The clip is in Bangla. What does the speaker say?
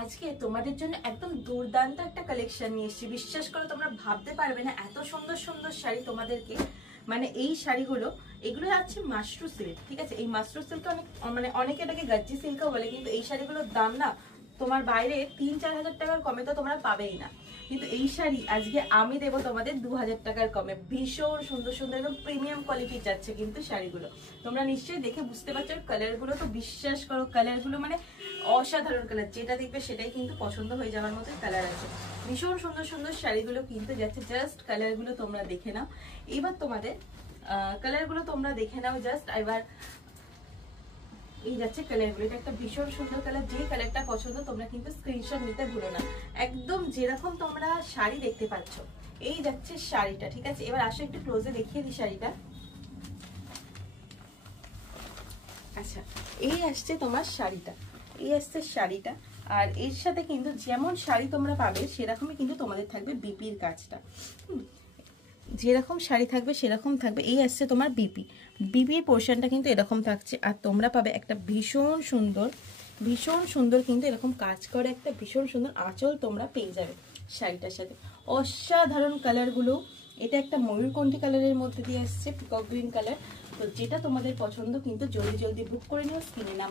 আজকে তোমাদের জন্য একদম দুর্দান্ত একটা কালেকশন নিয়ে এসেছি। বিশ্বাস করো তোমরা ভাবতে পারবে না এত সুন্দর সুন্দর শাড়ি তোমাদেরকে, মানে এই শাড়িগুলো এগুলো যাচ্ছে মাশরু সিল্ক। ঠিক আছে, এই মাশরু সিল্ক অনেকে এটাকে গাজ্জি সিল্কও বলে, কিন্তু এই শাড়িগুলোর দাম না তোমার বাইরে ৩-৪ হাজার টাকার কমে তো তোমরা পাবেই না। কিন্তু এই শাড়ি আজকে আমি দেবো তোমাদের ২,০০০ টাকার কমে। ভীষণ সুন্দর সুন্দর একদম প্রিমিয়াম কোয়ালিটি যাচ্ছে কিন্তু শাড়িগুলো। তোমরা নিশ্চয়ই দেখে বুঝতে পারছো কালারগুলো, তো বিশ্বাস করো কালারগুলো মানে অসাধারণ কালার, যেটা দেখবে সেটাই কিন্তু পছন্দ হয়ে যাওয়ার মতো কালার আছে। ভীষণ সুন্দর সুন্দর শাড়িগুলো কিন্তু যাচ্ছে, জাস্ট কালারগুলো তোমরা দেখে নাও। এবার তোমাদের কালারগুলো তোমরা দেখে নাও জাস্ট। এবার এই যাচ্ছে কালারগুলো, এটা একটা ভীষণ সুন্দর কালার। যে কালারটা পছন্দ তোমরা কিন্তু স্ক্রিনশট নিতে ভুলো না। একদম যেরকম তোমরা শাড়ি দেখতে পাচ্ছ এই যাচ্ছে শাড়িটা। ঠিক আছে, এবার আসো একটু ক্লোজে দেখিয়ে দিই শাড়িটা। আচ্ছা, এই আসছে তোমার শাড়িটা, এই আসছে শাড়িটা। আর এর সাথে কিন্তু যেমন শাড়ি তোমরা পাবে সেরকমই কিন্তু তোমাদের থাকবে বিপির কাজটা। যেরকম শাড়ি থাকবে সেরকম থাকবে। এই আসছে তোমার বিপির পোর্শনটা কিন্তু এরকম থাকছে। আর তোমরা পাবে একটা ভীষণ সুন্দর কিন্তু এরকম কাজ করে একটা ভীষণ সুন্দর আঁচল তোমরা পেয়ে যাবে শাড়িটার সাথে। অসাধারণ কালারগুলো। এটা একটা ময়ূরকণ্ঠী কালারের মধ্যে দিয়ে আসছে, পিকক গ্রিন কালার। তো যেটা তোমাদের পছন্দ কিন্তু জলদি জলদি বুক করে নিও, স্ক্রিনে নাম